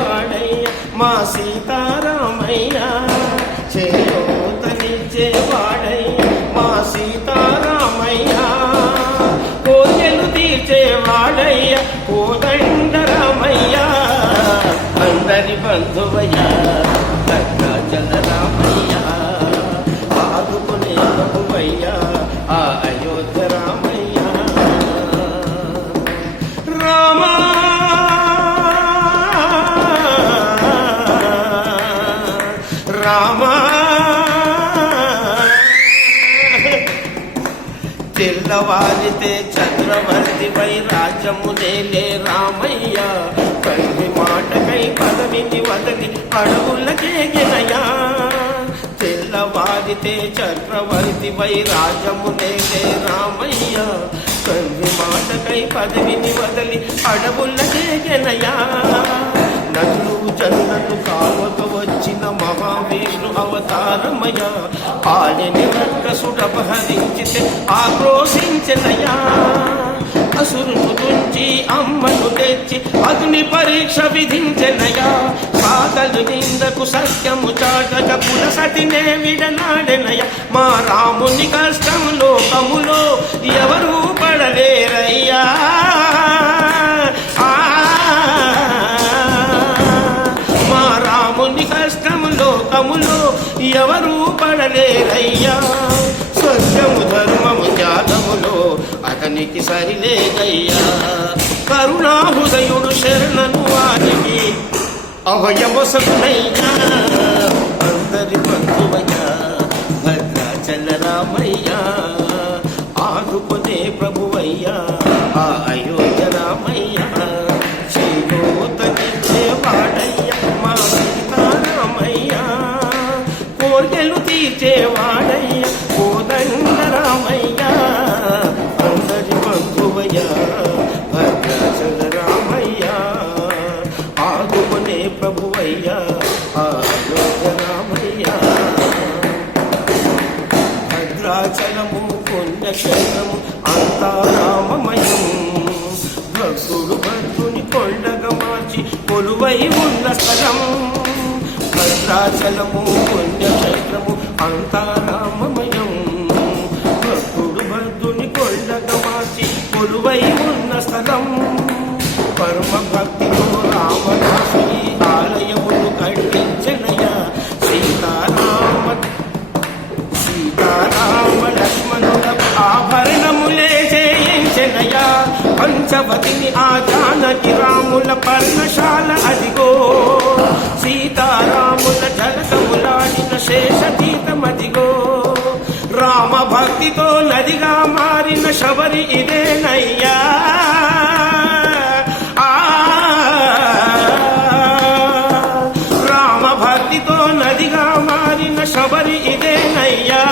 చేయూతనిచ్చేవాడయ్య మా సీతారామయ్య చేయూతనిచ్చేవాడయ్య మా సీతారామయ్య కోర్కెలు తీర్చేవాడయ్య కోదండరామయ్య అందరి బంధువయ్య భద్రాచల రామయ్య ఆదుకునే ప్రభువయ్య ఆ అయోధ్య రామయ్య రామ రామ తెల్లవారితే చక్రవర్తి వై రాజ్యము నేలే రామయ్య తండ్రి మాటకై పదవిని వదలి అడవులకే గెనయా తెల్లవారితే చక్రవర్తి వై రాజ్యము నేలే రామయ్య తండ్రి మాటకై పదవిని వదలి అడవులకే గెనయా నన్ను జన్మను కావక వచ్చిన మహావీరు అవతారమయ పాలిని రక్కసుడపహరించితే ఆక్రోశించనయా అసురును తుంచి అమ్మను తెచ్చి అగ్ని పరీక్ష విధించెనయా సాధలు నిందకు సత్యము చాటక పులసతినే విడనాడెనయ మా రాముని కష్టం లోకములో ఎవరూ పడలేరయ్యా మా రాముని కష్టం లోకములో ఎవరూ పడలేరయ్యా సత్యము ధర్మము త్యాగములో అతనికి సరిలేదయ్యా కరుణాహృదయుడు శరణను వారికి అభయమొసగునయ్యా అందరి బంధువయ్య భద్రాచల రామయ్య ఆదుకునే ప్రభువయ్య ఆ అయోధ్య రామయ్య చేయూతనిచ్చేవాడయ్య మా సీతారామయ్య కోర్కెలు తీర్చేవాడయ్య కోదండరామయ్య అందరి బంధువయ్య భద్రాచల రామయ్య ఆదుకునే ప్రభువయ్య ఆ అయోధ్య రామయ్య భద్రాచలము పుణ్యక్షేత్రము అంతా రామమయం భక్తుడు భక్తుని కొండగా మార్చి కొలువై ఉన్న స్థలం భద్రాచలము పుణ్యక్షేత్రము అంతా రామమయం భక్తుడు భక్తుని కొండగా మార్చి కొలువై ఉన్న స్థలం పరమ భక్తితో రామదాసు ఈ ఆలయమును కట్టించనయ సీతారామ లక్ష్మణుల ఆభరణములే చేయించనయ పంచవతిని ఆ జానకి రాముల పర్ణశాల అదిగో సీతారాముల జలకములాడిన శేషతీతమదిగో రామ భక్తితో నదిగా మారిన శబరి ఇదేనయ్యా రామ భక్తితో నదిగా మారిన శబరి ఇదేనయ్యా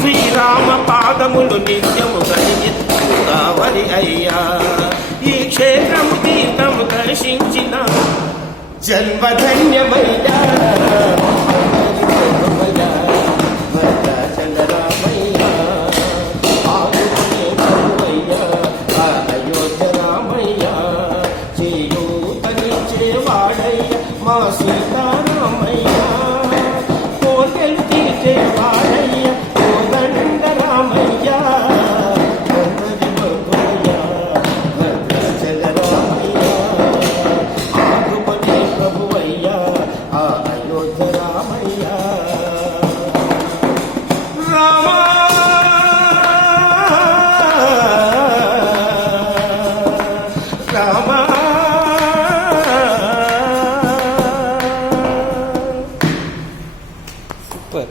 శ్రీరామ పాదములు నిత్యము కలిగి గోదావరి అయ్యా ఈ క్షేత్రము తీర్థము దర్శించిన జన్మధన్యమయ్యా భద్రాచల రామయ్య ఆదుకునే ప్రభువయ్య ఆ అయోధ్య రామయ్య చేయూతనిచ్చేవాడయ్య మా సీతా